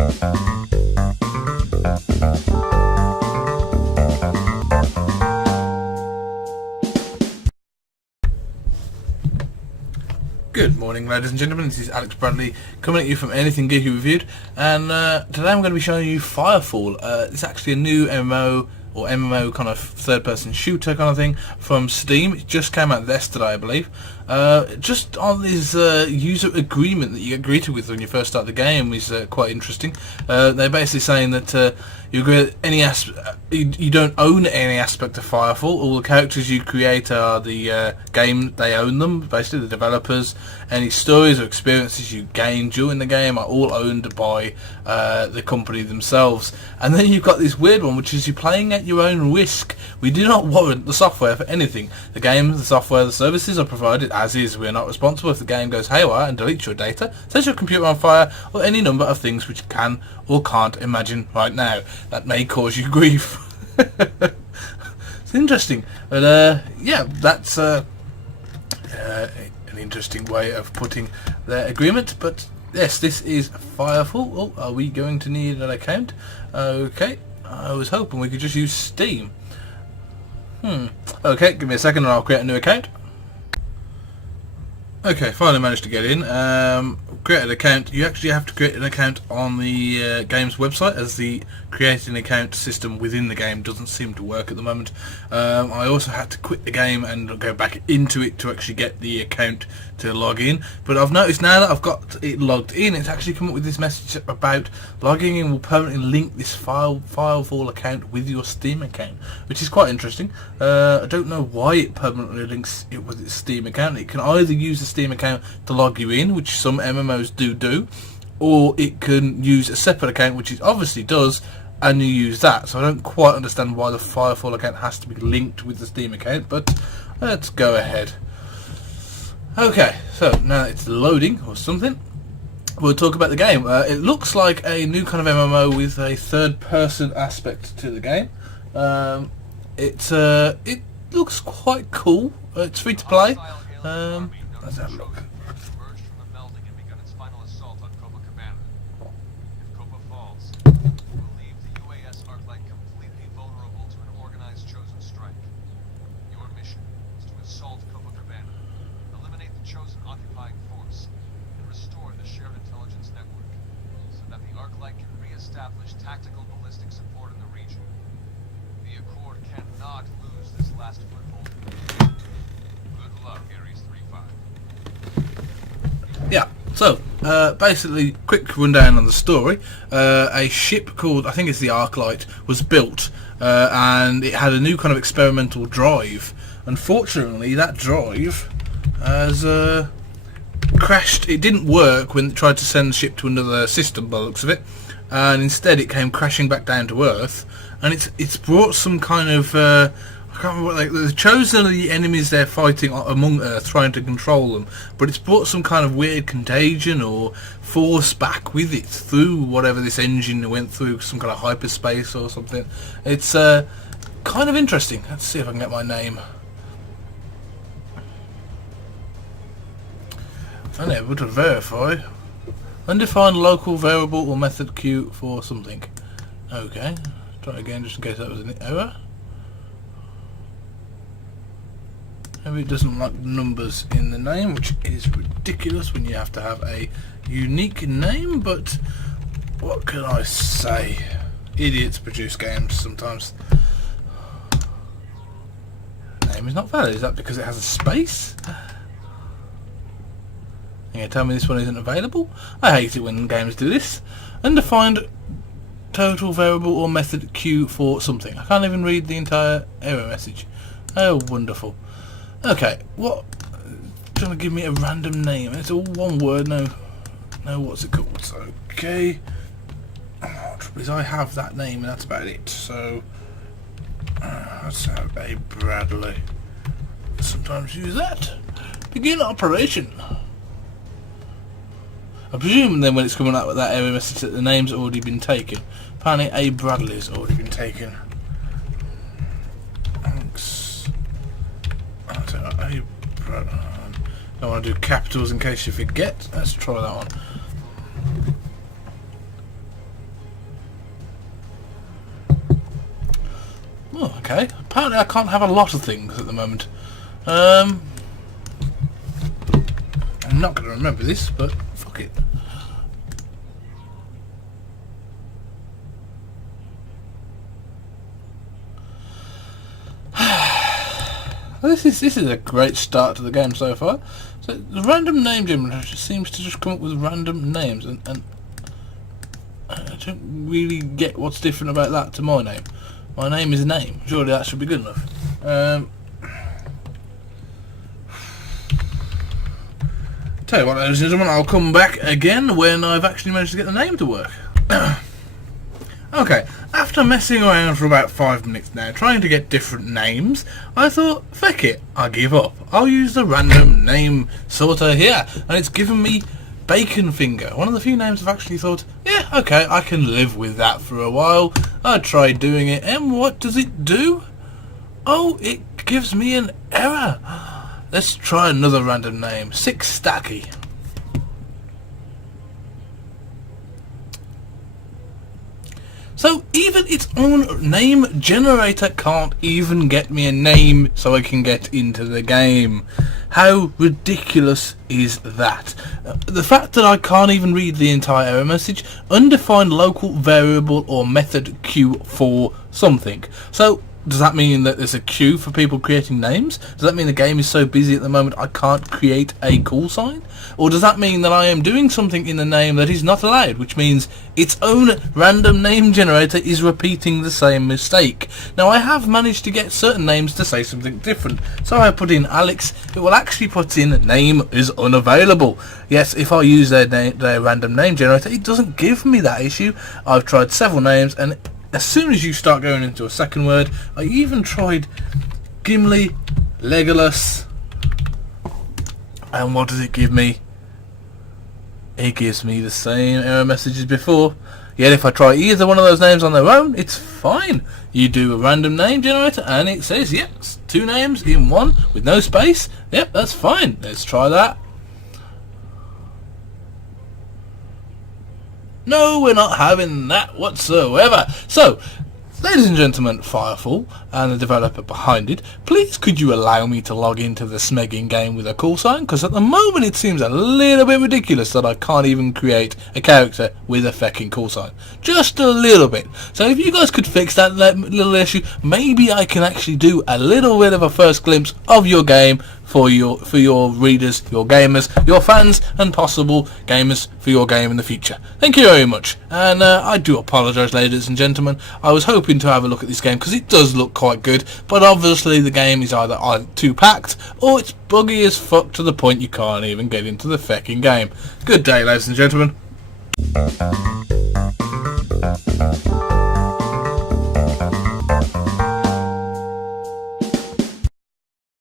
Good morning, ladies and gentlemen. This is Alex Bradley coming at you from Anything Geeky Reviewed, and today I'm going to be showing you Firefall. It's actually a new MMO or MMO kind of third-person shooter kind of thing from Steam. It just came out yesterday, I believe. Just on this user agreement that you get greeted with when you first start the game is quite interesting. They're basically saying that you agree you don't own any aspect of Firefall. All the characters you create are the game, they own them, basically the developers. Any stories or experiences you gain during the game are all owned by the company themselves. And then you've got this weird one, which is you're playing at your own risk. We do not warrant the software for anything. The game, the software, the services are provided as is. We are not responsible if the game goes haywire and deletes your data, sets your computer on fire, or any number of things which you can or can't imagine right now. That may cause you grief. It's interesting, but yeah, that's an interesting way of putting their agreement. But yes, this is Firefall. Oh, are we going to need an account? Okay, I was hoping we could just use Steam. Okay, give me a second and I'll create a new account. Okay, finally managed to get in. Create an account. You actually have to create an account on the game's website, as the create an account system within the game doesn't seem to work at the moment. I also had to quit the game and go back into it to actually get the account to log in. But I've noticed now that I've got it logged in, it's actually come up with this message about logging in will permanently link this Firefall account with your Steam account, which is quite interesting. I don't know why it permanently links it with its Steam account. It can either use the Steam account to log you in, which some MMOs do, or it can use a separate account, which it obviously does, and you use that. So I don't quite understand why the Firefall account has to be linked with the Steam account, but let's go ahead. Okay, so now it's loading or something. We'll talk about the game. It looks like a new kind of MMO with a third-person aspect to the game. It looks quite cool. It's free to play. Let's have a look. Emerged from the melding and begun its final assault on Copacabana. If Copa falls, it will leave the UAS Arclight completely vulnerable to an organized chosen strike. Your mission is to assault Copacabana, eliminate the chosen occupying force, and restore the shared intelligence network, so that the Arclight can re-establish tactical ballistic support in the region. The Accord cannot lose this last foothold. Good luck, Ares 3-5. Yeah, so basically, quick rundown on the story. A ship called, I think it's the Arclight, was built, and it had a new kind of experimental drive. Unfortunately, that drive has crashed. It didn't work when it tried to send the ship to another system, by the looks of it, and instead it came crashing back down to Earth. And it's brought some kind of I can't remember what the chosen are the enemies they're fighting among Earth, trying to control them. But it's brought some kind of weird contagion or force back with it through whatever this engine went through, some kind of hyperspace or something. It's kind of interesting. Let's see if I can get my name. Unable to verify. Undefined local variable or method queue for something. Okay, try again just in case that was an error. Maybe it doesn't like numbers in the name, which is ridiculous when you have to have a unique name, but what can I say? Idiots produce games sometimes. Name is not valid. Is that because it has a space? You're tell me this one isn't available? I hate it when games do this. Undefined total variable or method queue for something. I can't even read the entire error message. Oh, wonderful. Okay, what? Trying to give me a random name. It's all one word. No, what's it called? So, okay. Trouble is, I have that name, and that's about it. So, let's have a Bradley. Sometimes use that. Begin operation. I presume then when it's coming up with that error message that the name's already been taken. Apparently, a Bradley's already been taken. I don't want to do capitals in case you forget. Let's try that one. Okay. Apparently I can't have a lot of things at the moment. I'm not going to remember this, but fuck it. This is a great start to the game so far. So the random name generator seems to just come up with random names, and I don't really get what's different about that to my name. My name is a name. Surely that should be good enough. Tell you what, ladies and gentlemen, I'll come back again when I've actually managed to get the name to work. Okay, after messing around for about 5 minutes now, trying to get different names, I thought, fuck it, I'll give up. I'll use the random name sorter here, and it's given me Bacon Finger. One of the few names I've actually thought, yeah, okay, I can live with that for a while. I tried doing it, and what does it do? Oh, it gives me an error. Let's try another random name, Six Stacky. So even its own name generator can't even get me a name so I can get into the game. How ridiculous is that? The fact that I can't even read the entire error message, undefined local variable or method queue for something. So does that mean that there's a queue for people creating names? Does that mean the game is so busy at the moment I can't create a call sign? Or does that mean that I am doing something in the name that is not allowed, which means its own random name generator is repeating the same mistake? Now I have managed to get certain names to say something different. So I put in Alex, it will actually put in name is unavailable. Yes, if I use their random name generator, it doesn't give me that issue. I've tried several names, and as soon as you start going into a second word, I even tried Gimli, Legolas, and what does it give me? It gives me the same error message as before. Yet if I try either one of those names on their own, it's fine. You do a random name generator and it says, yep, it's 2 names in one with no space. Yep, that's fine. Let's try that. No, we're not having that whatsoever. So, ladies and gentlemen, Firefall and the developer behind it, please could you allow me to log into the smegging game with a call sign? Because at the moment it seems a little bit ridiculous that I can't even create a character with a fecking call sign. Just a little bit. So if you guys could fix that little issue, maybe I can actually do a little bit of a first glimpse of your game for your readers, your gamers, your fans, and possible gamers for your game in the future. Thank you very much. And I do apologise, ladies and gentlemen. I was hoping to have a look at this game because it does look quite good, but obviously the game is either too packed or it's buggy as fuck to the point you can't even get into the fecking game. Good day, ladies and gentlemen.